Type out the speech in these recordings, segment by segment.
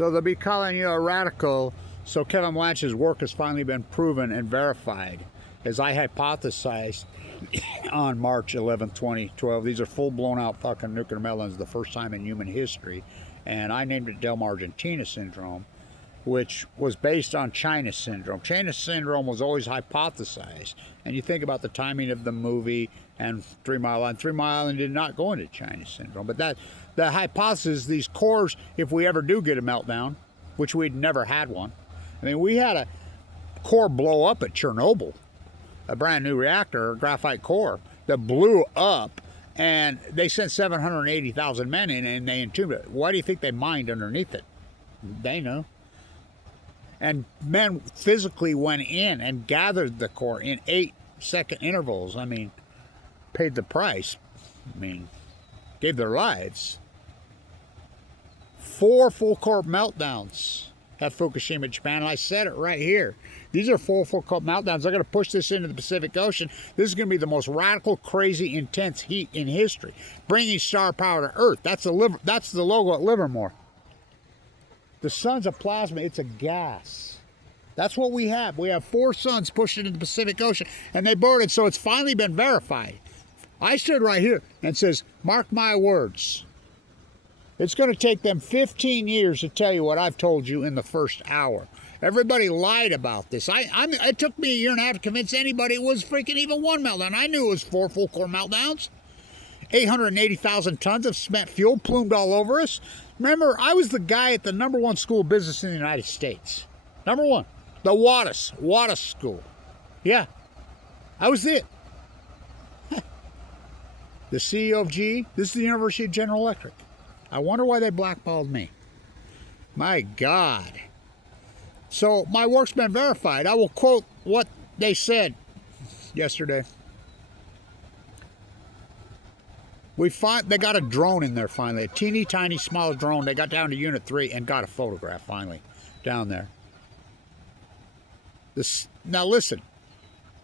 So they'll be calling you a radical. So Kevin Blanch's work has finally been proven and verified, as I hypothesized on March 11th, 2012. These are full-blown out fucking nuclear meltdowns, the first time in human history. And I named it Delmar Argentina syndrome, which was based on China syndrome. China syndrome was always hypothesized. And you think about the timing of the movie and 3 Mile Island. 3 Mile Island did not go into China syndrome. But that the hypothesis, these cores, if we ever do get a meltdown, which we'd never had one. I mean, we had a core blow up at Chernobyl, a brand new reactor, a graphite core, that blew up, and they sent 780,000 men in and they entombed it. Why do you think they mined underneath it? They know. And men physically went in and gathered the core in 8-second intervals. I mean, paid the price. I mean, gave their lives. 4 full core meltdowns at Fukushima, Japan. And I said it right here. These are 4 full core meltdowns. They're going to push this into the Pacific Ocean. This is going to be the most radical, crazy, intense heat in history. Bringing star power to Earth. That's the logo at Livermore. The sun's a plasma. It's a gas. That's what we have. We have 4 suns pushed into the Pacific Ocean, and they boarded, so it's finally been verified. I stood right here and says, mark my words. It's going to take them 15 years to tell you what I've told you in the first hour. Everybody lied about this. It took me a year and a half to convince anybody it was freaking even 1 meltdown. I knew it was 4 full core meltdowns. 880,000 tons of spent fuel plumed all over us. Remember, I was the guy at the #1 school of business in the United States. #1. The Wattis School. Yeah. I was it. The CEO of GE. This is the University of General Electric. I wonder why they blackballed me. My God. So my work's been verified. I will quote what they said yesterday. They got a drone in there finally, a teeny tiny small drone. They got down to Unit 3 and got a photograph finally down there. Now listen,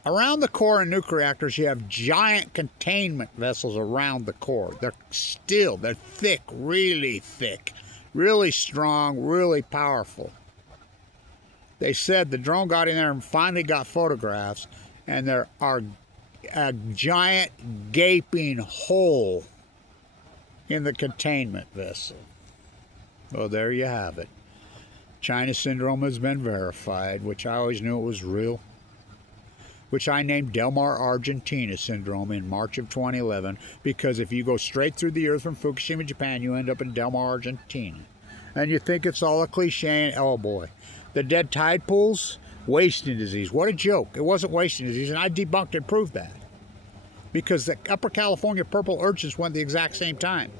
around the core in nuclear reactors, you have giant containment vessels around the core. They're thick, really strong, really powerful. They said the drone got in there and finally got photographs, and there are a giant gaping hole in the containment vessel. Well, there you have it. China syndrome has been verified, which I always knew it was real, which I named Delmar Argentina syndrome in March of 2011, because if you go straight through the earth from Fukushima, Japan, you end up in Delmar, Argentina. And you think it's all a cliche, and oh boy. The dead tide pools, wasting disease. What a joke. It wasn't wasting disease, and I debunked and proved that. Because the Upper California purple urchins went the exact same time.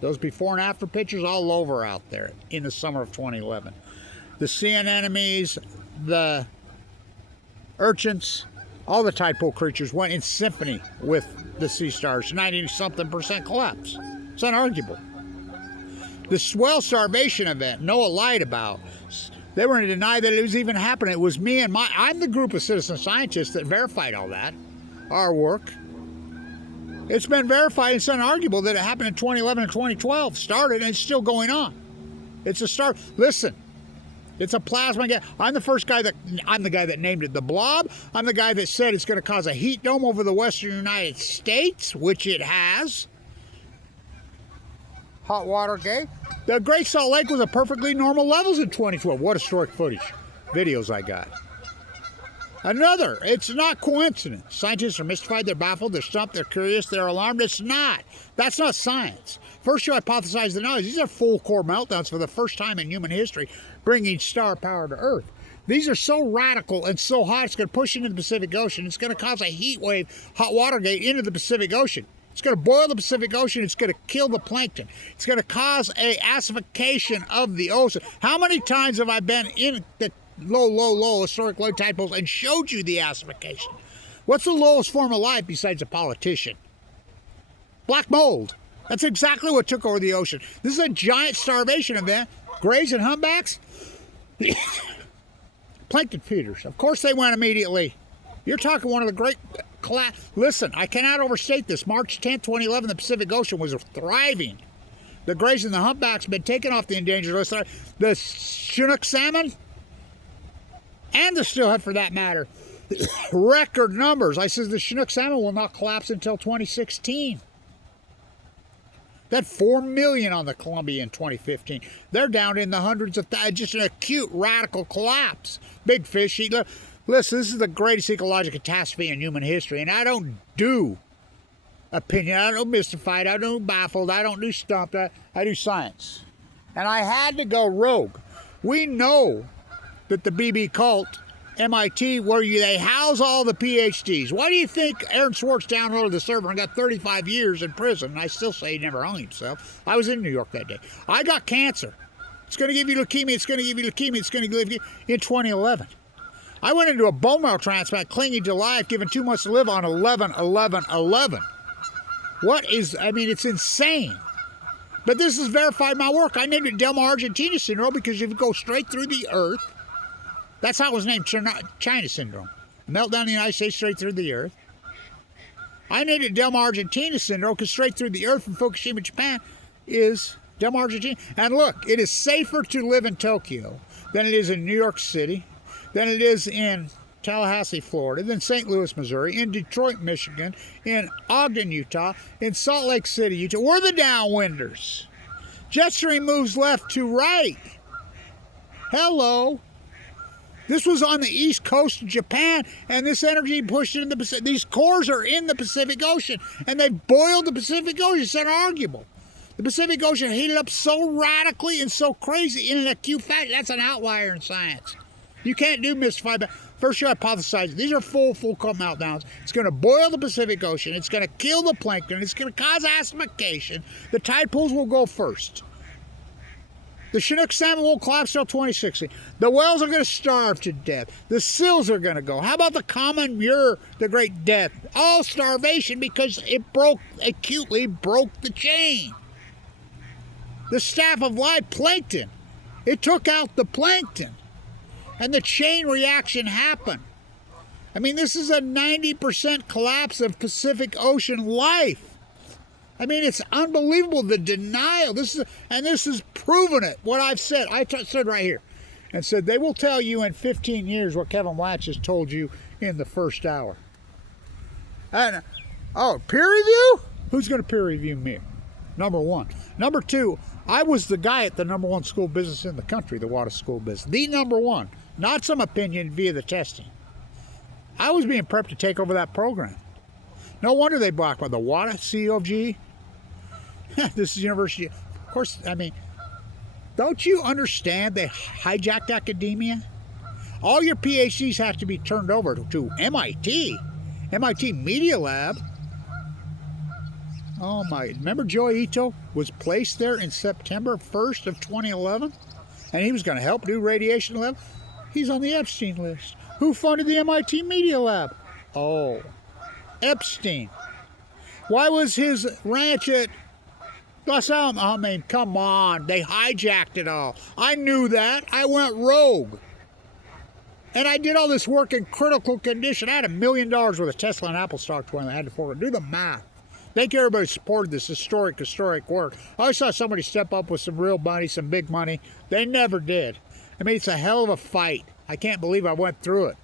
Those before and after pictures all over out there in the summer of 2011. The sea anemones, the urchins, all the tide pool creatures went in symphony with the sea stars. 90-something% collapse. It's unarguable. The swell starvation event NOAA lied about. They were going to deny that it was even happening. It was me and I'm the group of citizen scientists that verified all that. Our work. It's been verified. It's unarguable that it happened in 2011 and 2012. Started and it's still going on. It's a start. Listen, it's a plasma gas. I'm the guy that named it the blob. I'm the guy that said it's going to cause a heat dome over the western United States, which it has. Hot water gate. The Great Salt Lake was at perfectly normal levels in 2012. What historic footage. Videos I got. Another, it's not coincidence. Scientists are mystified, they're baffled, they're stumped, they're curious, they're alarmed. It's not. That's not science. First you hypothesize the knowledge. These are full core meltdowns for the first time in human history, bringing star power to Earth. These are so radical and so hot, it's going to push into the Pacific Ocean. It's going to cause a heat wave, hot water gate into the Pacific Ocean. It's going to boil the Pacific Ocean. It's going to kill the plankton. It's going to cause a acidification of the ocean. How many times have I been in the low historic low tide pools and showed you the acidification? What's the lowest form of life besides a politician? Black mold. That's exactly what took over the ocean. This is a giant starvation event. Grays and humpbacks. Plankton feeders. Of course they went immediately. You're talking one of the great Listen, I cannot overstate this. March 10th, 2011, the Pacific Ocean was thriving. The grays and the humpbacks have been taken off the endangered list. The Chinook salmon and the steelhead, for that matter, record numbers. I says the Chinook salmon will not collapse until 2016. That 4 million on the Columbia in 2015. They're down in the hundreds of thousands. Just an acute radical collapse. Big fish eat. Listen, this is the greatest ecological catastrophe in human history, and I don't do opinion. I don't mystify it. I don't do baffled. I don't do stumped. I do science. And I had to go rogue. We know that the BB cult, MIT, where they house all the PhDs. Why do you think Aaron Swartz downloaded the server and got 35 years in prison? And I still say he never hung himself. I was in New York that day. I got cancer. It's going to give you leukemia. It's going to give you leukemia. It's going to give you in 2011. I went into a bone marrow transplant, clinging to life, given 2 months to live on 11/11/11. It's insane. But this has verified my work. I named it Delmar Argentina syndrome because if you go straight through the earth, that's how it was named, China syndrome. Meltdown in the United States straight through the earth. I named it Delmar Argentina syndrome because straight through the earth from Fukushima, Japan is Delmar Argentina. And look, it is safer to live in Tokyo than it is in New York City, than it is in Tallahassee, Florida, then St. Louis, Missouri, in Detroit, Michigan, in Ogden, Utah, in Salt Lake City, Utah. We're the downwinders. Jet stream moves left to right. Hello. This was on the east coast of Japan, and this energy pushed it in the Pacific. These cores are in the Pacific Ocean, and they've boiled the Pacific Ocean. It's unarguable. The Pacific Ocean heated up so radically and so crazy in an acute fashion. That's an outlier in science. You can't do mystified. First, you hypothesize these are full meltdowns. It's going to boil the Pacific Ocean. It's going to kill the plankton. It's going to cause acidification. The tide pools will go first. The Chinook salmon won't collapse till 2060. The whales are going to starve to death. The seals are going to go. How about the common murre, the Great Death? All starvation because it acutely broke the chain. The staff of life, plankton. It took out the plankton. And the chain reaction happened. I mean, this is a 90% collapse of Pacific Ocean life. I mean, it's unbelievable, the denial. This is proving it, what I've said. I said right here, and said, they will tell you in 15 years what Kevin Latch has told you in the first hour. And, peer review? Who's going to peer review me? Number one. Number two, I was the guy at the number one school business in the country, the water school business. The number one. Not some opinion via the testing. I was being prepped to take over that program. No wonder they blocked by the WADA, CEO of GE. This is university. Of course, I mean, don't you understand they hijacked academia? All your PhDs have to be turned over to MIT. MIT Media Lab. Oh my, remember Joe Ito was placed there in September 1st of 2011? And he was going to help do radiation lab. He's on the Epstein list. Who funded the MIT Media Lab? Oh, Epstein. Why was his ranch at Los Alamos? I mean, come on. They hijacked it all. I knew that. I went rogue. And I did all this work in critical condition. I had $1 million worth of Tesla and Apple stock when I had to forward. Do the math. Thank you, everybody who supported this historic work. I always saw somebody step up with some real money, some big money. They never did. I mean, it's a hell of a fight. I can't believe I went through it.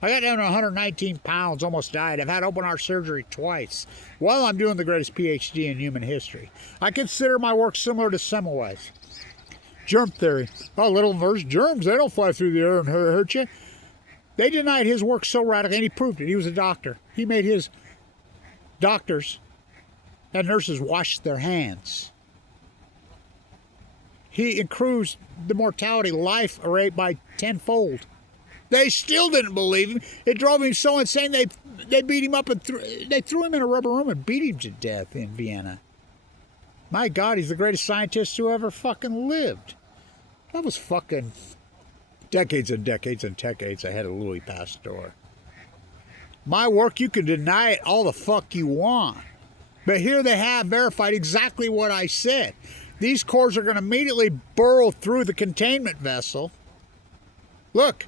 I got down to 119 pounds, almost died. I've had open heart surgery twice while I'm doing the greatest PhD in human history. I consider my work similar to Semmelweis. Germ theory. Oh, little verse germs, they don't fly through the air and hurt you. They denied his work so radical, and he proved it. He was a doctor. He made his doctors and nurses wash their hands. He increased the mortality life rate by tenfold. They still didn't believe him. It drove him so insane they beat him up and they threw him in a rubber room and beat him to death in Vienna. My God, he's the greatest scientist who ever fucking lived. That was fucking decades and decades and decades ahead of Louis Pasteur. My work, you can deny it all the fuck you want. But here they have verified exactly what I said. These cores are going to immediately burrow through the containment vessel. Look,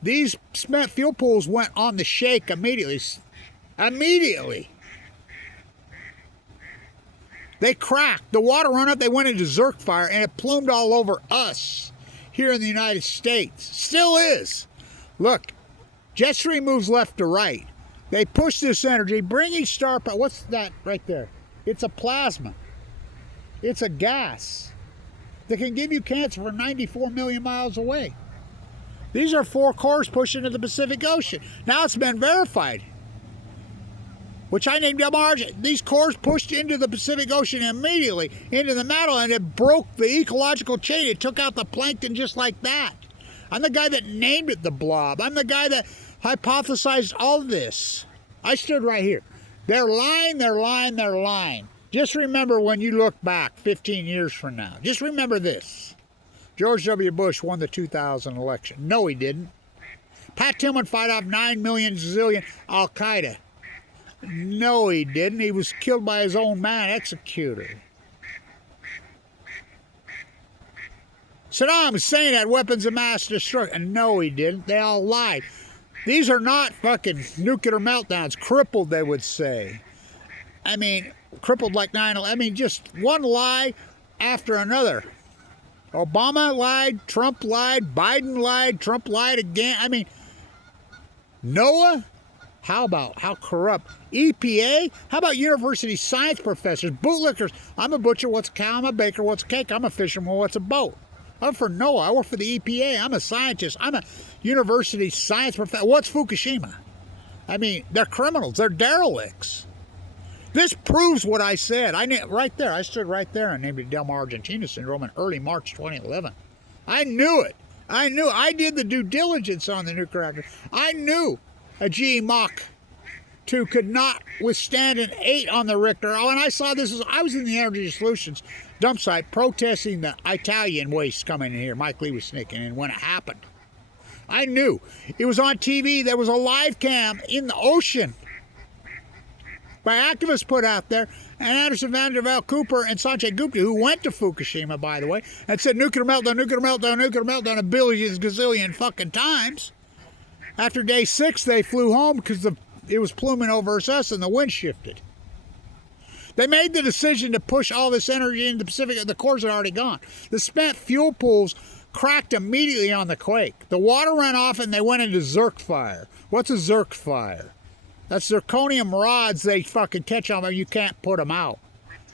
these spent fuel pools went on the shake immediately. Immediately. They cracked. The water run up, they went into Zerk fire, and it plumed all over us here in the United States. Still is. Look, jet stream moves left to right. They push this energy, bringing star power. What's that right there? It's a plasma. It's a gas that can give you cancer from 94 million miles away. These are 4 cores pushed into the Pacific Ocean. Now it's been verified, which I named Margin. These cores pushed into the Pacific Ocean immediately, into the metal, and it broke the ecological chain. It took out the plankton just like that. I'm the guy that named it the blob. I'm the guy that hypothesized all this. I stood right here. They're lying, they're lying, they're lying. Just remember when you look back 15 years from now. Just remember this. George W. Bush won the 2000 election. No, he didn't. Pat Tillman fought off 9 million zillion Al-Qaeda. No, he didn't. He was killed by his own man, executed. Saddam Hussein had weapons of mass destruction. No, he didn't. They all lied. These are not fucking nuclear meltdowns. Crippled, they would say. I mean, crippled like 9/11. I mean, just one lie after another. Obama lied, Trump lied, Biden lied, Trump lied again. I mean, NOAA? How corrupt? EPA? How about university science professors, bootlickers? I'm a butcher, what's a cow? I'm a baker, what's a cake? I'm a fisherman, what's a boat? I'm for NOAA, I work for the EPA, I'm a scientist, I'm a university science professor. What's Fukushima? I mean, they're criminals, they're derelicts. This proves what I said. Right there, I stood right there and named it Delmar Argentina syndrome in early March 2011. I knew it. I did the due diligence on the nuclear reactor. I knew a GE Mach 2 could not withstand an 8 on the Richter. Oh, and I saw this. I was in the Energy Solutions dump site protesting the Italian waste coming in here. Mike Lee was sneaking in when it happened. I knew. It was on TV. There was a live cam in the ocean by activists put out there, and Anderson Van der Velde Cooper and Sanjay Gupta, who went to Fukushima, by the way, and said nuclear meltdown, nuclear meltdown, nuclear meltdown a billion gazillion fucking times. After day 6, they flew home because it was pluming over us and the wind shifted. They made the decision to push all this energy into the Pacific. The cores had already gone. The spent fuel pools cracked immediately on the quake. The water ran off and they went into Zerk fire. What's a Zerk fire? That's zirconium rods they fucking catch on, but you can't put them out.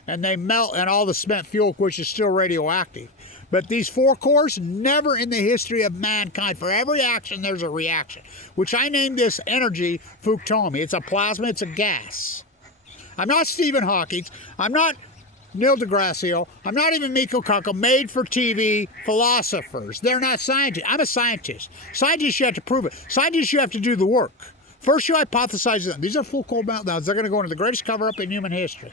And they melt, and all the spent fuel, which is still radioactive. But these 4 cores, never in the history of mankind, for every action there's a reaction, which I named this energy Fukushima. It's a plasma, it's a gas. I'm not Stephen Hawking, I'm not Neil deGrasse, I'm not even Miko Kaku, made for TV philosophers. They're not scientists. I'm a scientist. Scientists, you have to prove it. Scientists, you have to do the work. First, you hypothesize them. These are full cold meltdowns. They're going to go into the greatest cover-up in human history.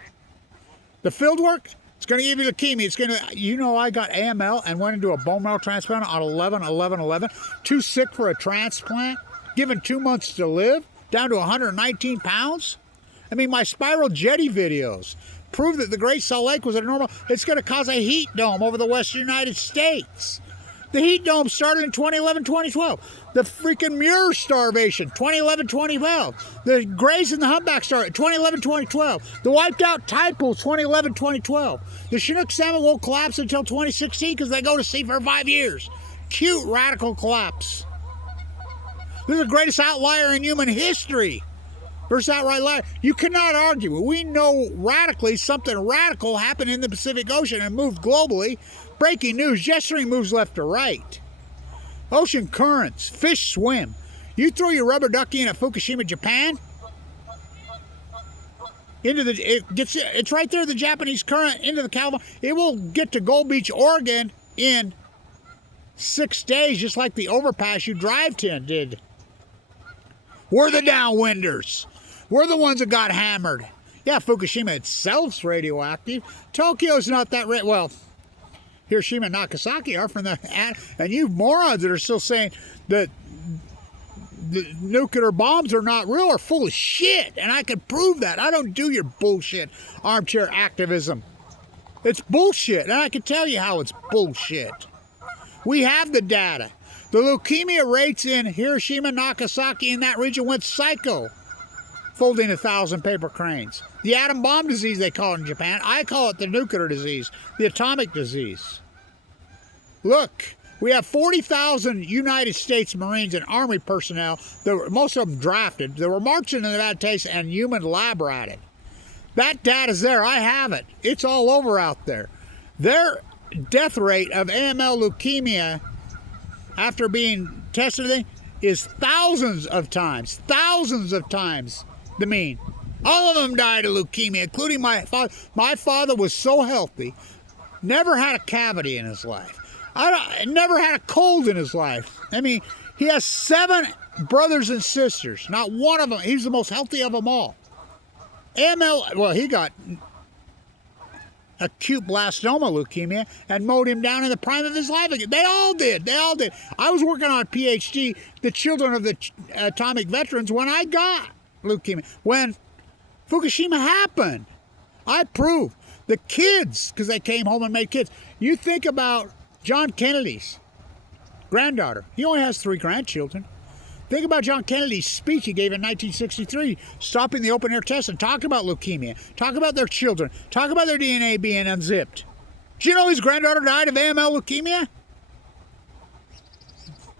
The field work, it's going to give you leukemia. It's going to, you know, I got AML and went into a bone marrow transplant on 11/11/11. Too sick for a transplant, given 2 months to live, down to 119 pounds. I mean, my spiral jetty videos prove that the Great Salt Lake was a normal. It's going to cause a heat dome over the western United States. The heat dome started in 2011-2012. The freaking Muir starvation, 2011-2012. The Grays and the Humpback started 2011-2012. The wiped out tide pools, 2011-2012. The Chinook salmon won't collapse until 2016 because they go to sea for 5 years. Cute radical collapse. This is the greatest outlier in human history. First outright liar. You cannot argue. We know radically something radical happened in the Pacific Ocean and moved globally. Breaking news, jet stream moves left to right. Ocean currents, fish swim. You throw your rubber ducky in at Fukushima, Japan, it's right there, the Japanese current, into the California. It will get to Gold Beach, Oregon in 6 days, just like the overpass you drive to did. We're the downwinders. We're the ones that got hammered. Yeah, Fukushima itself's radioactive. Tokyo's not that well, Hiroshima and Nagasaki are from the, and you morons that are still saying that the nuclear bombs are not real are full of shit, and I can prove that. I don't do your bullshit armchair activism. It's bullshit, and I can tell you how it's bullshit. We have the data. The leukemia rates in Hiroshima, Nagasaki, in that region went psycho, folding 1,000 paper cranes. The atom bomb disease they call it in Japan. I call it the nuclear disease, the atomic disease. Look, we have 40,000 United States Marines and Army personnel, most of them drafted, that were marching in the United States and human lab ratted. That data's there. I have it. It's all over out there. Their death rate of AML leukemia after being tested is thousands of times the mean. All of them died of leukemia, including my father. My father was so healthy, never had a cavity in his life. Never had a cold in his life. I mean, he has 7 brothers and sisters. Not one of them. He's the most healthy of them all. AML, well, he got acute blastoma leukemia and mowed him down in the prime of his life again. They all did. I was working on a PhD, the children of the atomic veterans, when I got leukemia. When Fukushima happened, I proved the kids, because they came home and made kids. You think about John Kennedy's granddaughter. He only has 3 grandchildren. Think about John Kennedy's speech he gave in 1963, stopping the open-air test and talking about leukemia, talking about their children, talking about their DNA being unzipped. Do you know his granddaughter died of AML leukemia?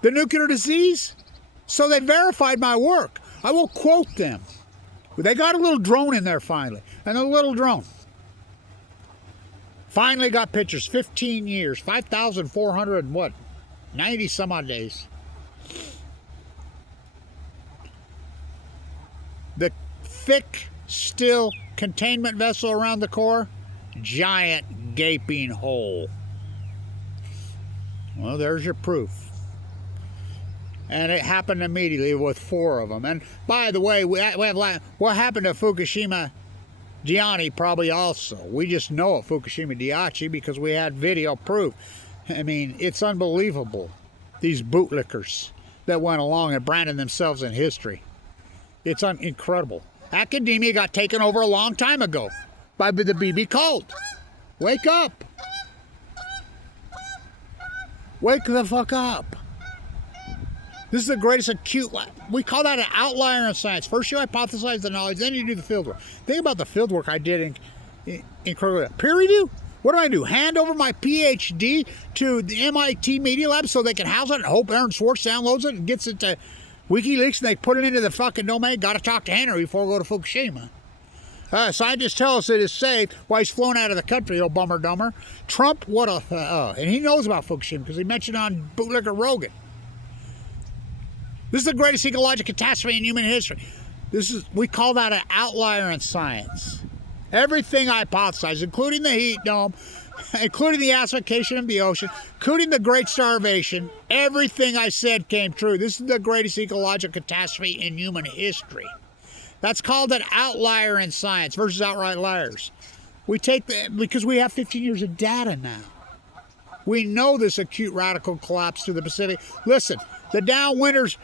The nuclear disease? So they verified my work. I will quote them. They got a little drone in there finally, and a little drone. Finally got pictures, 15 years, 5,400 and what, 90 some odd days. The thick, still containment vessel around the core, giant gaping hole. Well, there's your proof. And it happened immediately with 4 of them. And by the way, we have what happened to Fukushima Gianni probably also. We just know of Fukushima Daiichi because we had video proof. I mean, it's unbelievable. These bootlickers that went along and branded themselves in history. It's incredible. Academia got taken over a long time ago by the BB cult. Wake up. Wake the fuck up. This is the greatest acute, we call that an outlier in science. First you hypothesize the knowledge, then you do the field work. Think about the field work I did in Korea. Peer review? What do? Hand over my PhD to the MIT Media Lab so they can house it and hope Aaron Swartz downloads it and gets it to WikiLeaks and they put it into the fucking domain. Got to talk to Henry before we go to Fukushima. Scientists tell us it is safe while he's flown out of the country, oh bummer dumber. Trump, and he knows about Fukushima because he mentioned on bootlicker Rogan. This is the greatest ecological catastrophe in human history. We call that an outlier in science. Everything I hypothesized, including the heat dome, including the acidification of the ocean, including the great starvation, everything I said came true. This is the greatest ecological catastrophe in human history. That's called an outlier in science versus outright liars. Because we have 15 years of data now. We know this acute radical collapse to the Pacific. Listen, the downwinders,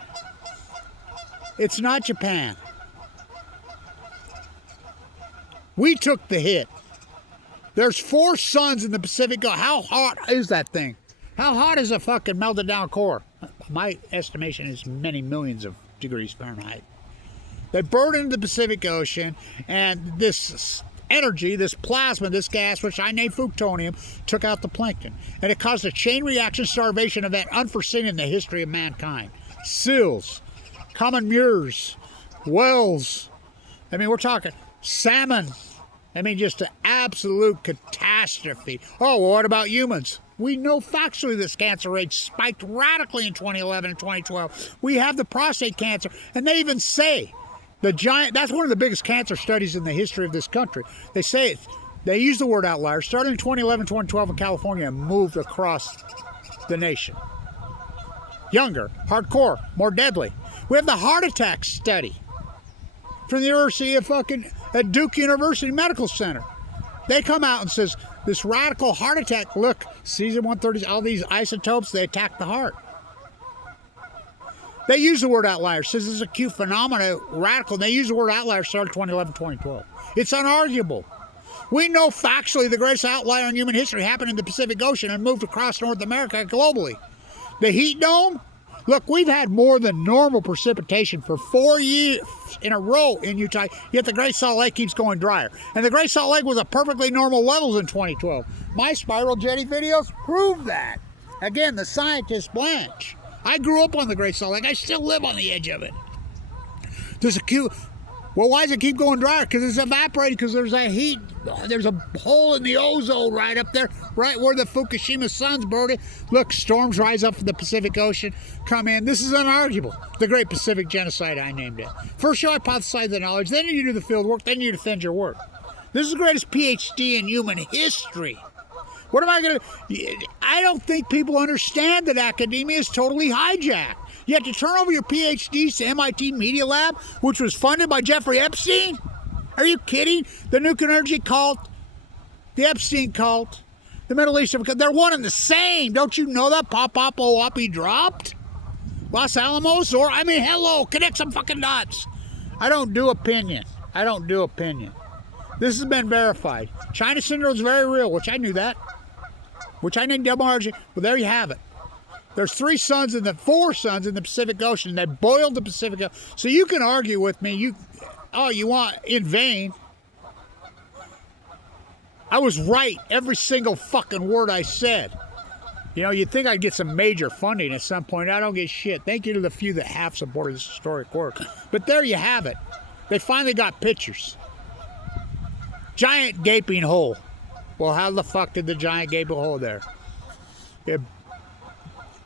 it's not Japan. We took the hit. There's 4 suns in the Pacific. How hot is that thing? How hot is a fucking melted down core? My estimation is many millions of degrees Fahrenheit. They burned into the Pacific Ocean, and this energy, this plasma, this gas, which I named plutonium, took out the plankton. And it caused a chain reaction starvation event unforeseen in the history of mankind. Seals, common mures, whales. I mean, we're talking salmon. I mean, just an absolute catastrophe. Oh, well, what about humans? We know factually this cancer rate spiked radically in 2011 and 2012. We have the prostate cancer, and they even say that's one of the biggest cancer studies in the history of this country. They say it. They use the word outlier. Started in 2011, 2012 in California and moved across the nation. Younger, hardcore, more deadly. We have the heart attack study from the University of at Duke University Medical Center. They come out and says this radical heart attack. Look, cesium-130, all these isotopes, they attack the heart. They use the word outlier. Says this is acute phenomena, radical. They use the word outlier started 2011, 2012. It's unarguable. We know factually the greatest outlier in human history happened in the Pacific Ocean and moved across North America globally. The heat dome, Look, we've had more than normal precipitation for 4 years in a row in Utah, yet the Great Salt Lake keeps going drier. And the Great Salt Lake was at perfectly normal levels in 2012. My spiral jetty videos prove that. Again, the scientist Blanche. I grew up on the Great Salt Lake. I still live on the edge of it. There's a cute... Well, why does it keep going drier? Because it's evaporating, because there's a heat. There's a hole in the ozone right up there, right where the Fukushima sun's burning. Look, storms rise up from the Pacific Ocean, come in. This is unarguable. The Great Pacific Genocide, I named it. First you hypothesize the knowledge, then you do the field work, then you defend your work. This is the greatest PhD in human history. What am I going to... I don't think people understand that academia is totally hijacked. You have to turn over your PhDs to MIT Media Lab, which was funded by Jeffrey Epstein? Are you kidding? The nuclear energy cult, the Epstein cult, the Middle Eastern, they're one and the same. Don't you know that? Pop, pop, oh, up, he dropped? Los Alamos, or, I mean, hello, connect some fucking dots. I don't do opinion. I don't do opinion. This has been verified. China syndrome is very real, which I knew that. Which I named double origin. Well, there you have it. There's 4 suns in the Pacific Ocean, and they boiled the Pacific Ocean. So you can argue with me, you want in vain. I was right every single fucking word I said. You know, you'd think I'd get some major funding at some point. I don't get shit. Thank you to the few that have supported this historic work. But there you have it. They finally got pictures. Giant gaping hole. Well, how the fuck did the giant gaping hole there?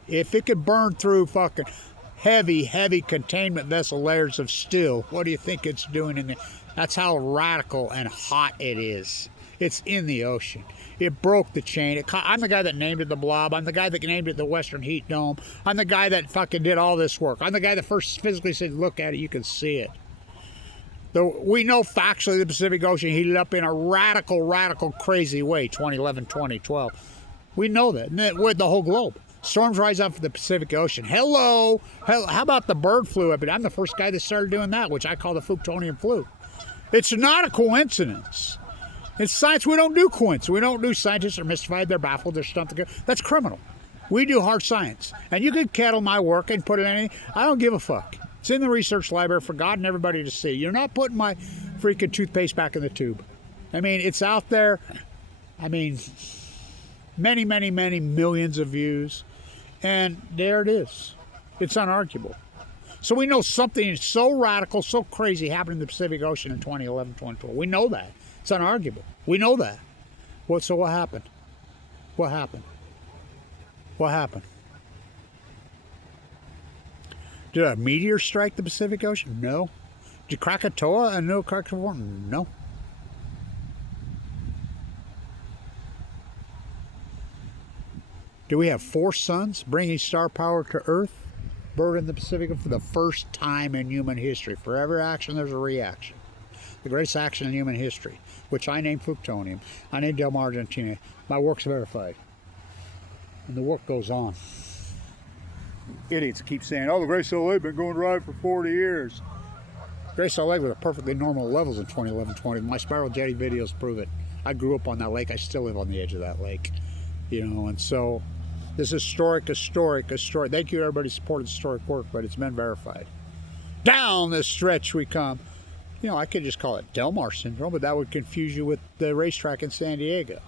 If it could burn through fucking heavy containment vessel layers of steel, what do you think it's doing in there? That's how radical and hot it is. It's in the ocean. It broke the chain. I'm the guy that named it the blob. I'm the guy that named it the Western Heat Dome. I'm the guy that fucking did all this work. I'm the guy that first physically said, look at it, you can see it. We know factually the Pacific Ocean heated up in a radical, crazy way, 2011, 2012. We know that, and with the whole globe. Storms rise up from the Pacific Ocean. Hello. How about the bird flu epidemic? I'm the first guy that started doing that, which I call the Fukutonian flu. It's not a coincidence. In science, we don't do coincidences. We don't do scientists are mystified, they're baffled, they're stumped. That's criminal. We do hard science. And you can kettle my work and put it in anything. I don't give a fuck. It's in the research library for God and everybody to see. You're not putting my freaking toothpaste back in the tube. I mean, it's out there. I mean, many millions of views. And there it is. It's unarguable. So we know something so radical, so crazy happened in the Pacific Ocean in 2011, 2012. We know that. It's unarguable. We know that. So what happened? What happened? What happened? Did a meteor strike the Pacific Ocean? No. Did Krakatoa and no Krakatoa? No. Do we have 4 suns bringing star power to Earth? Bird in the Pacific for the first time in human history. For every action, there's a reaction. The greatest action in human history, which I named Fukutonium. I named Del Mar, Argentina. My work's verified. And the work goes on. Idiots keep saying, oh, the Great Salt Lake been going dry for 40 years. Great Salt Lake was at perfectly normal levels in 2011-20. My spiral jetty videos prove it. I grew up on that lake. I still live on the edge of that lake. You know, and so this is historic. Thank you, everybody, supported the historic work, but it's been verified. Down this stretch we come. You know, I could just call it Del Mar syndrome, but that would confuse you with the racetrack in San Diego.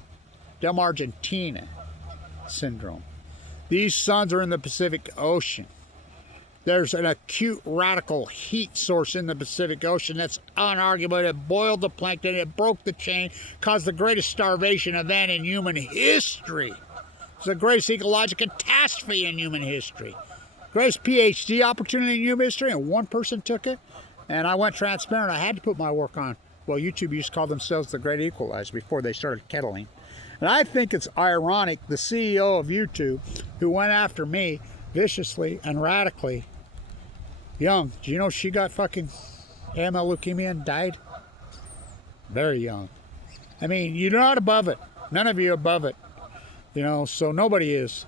Del Mar, Argentina syndrome. These suns are in the Pacific Ocean. There's an acute radical heat source in the Pacific Ocean that's unarguable. It boiled the plankton, it broke the chain, caused the greatest starvation event in human history. It's the greatest ecological catastrophe in human history. Greatest PhD opportunity in human history, and one person took it. And I went transparent. I had to put my work on. Well, YouTube used to call themselves the Great Equalizer before they started kettling. And I think it's ironic, the CEO of YouTube, who went after me viciously and radically, young. Do you know she got fucking AML leukemia and died? Very young. I mean, you're not above it. None of you are above it. You know, so nobody is.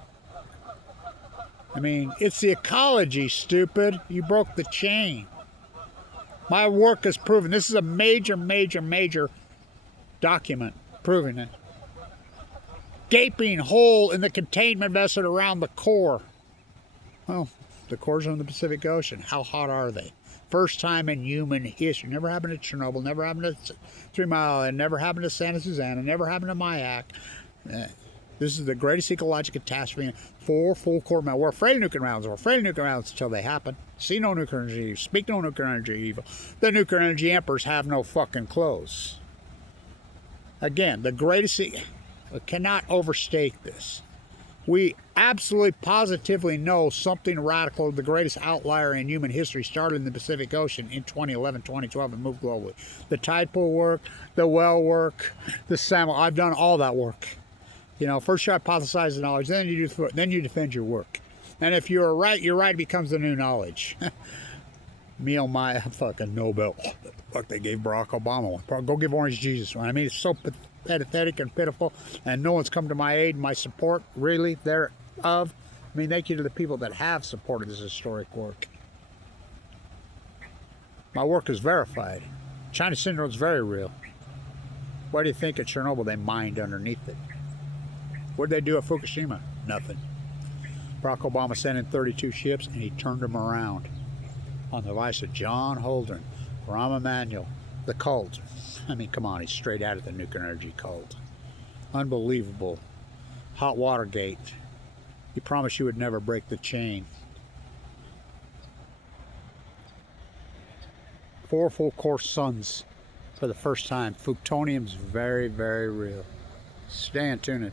I mean, it's the ecology, stupid. You broke the chain. My work is proven. This is a major document proving it. Gaping hole in the containment vessel around the core. Well, The cores in the Pacific Ocean, how hot are they? First time in human history. Never happened to Chernobyl, never happened to 3 Mile Island, never happened to Santa Susana, never happened to Mayak. This is the greatest ecological catastrophe. 4 full core meltdowns. We're afraid of nuclear rounds. We're afraid of nuclear rounds until they happen. See no nuclear energy evil. Speak no nuclear energy evil. The nuclear energy emperors have no fucking clothes. Again, the greatest... I cannot overstate this. We absolutely positively know something radical, the greatest outlier in human history, started in the Pacific Ocean in 2011, 2012, and moved globally. The tide pool work, the well work, the SAML. I've done all that work. You know, first you hypothesize the knowledge, then you defend your work. And if you're right, you're right. It becomes the new knowledge. Me on my fucking Nobel. Fuck, they gave Barack Obama one. Go give Orange Jesus one. I mean, it's so pathetic and pitiful, and no one's come to my aid, my support, really, thereof. I mean, thank you to the people that have supported this historic work. My work is verified. China syndrome is very real. What do you think at Chernobyl? They mined underneath it. What did they do at Fukushima? Nothing. Barack Obama sent in 32 ships, and he turned them around on the advice of John Holdren, Rahm Emanuel, the cult. I mean, come on, he's straight out of the nuclear energy cult. Unbelievable. Hot Watergate. He promised you would never break the chain. 4 full core suns for the first time. Plutonium's very, very real. Stay tuned.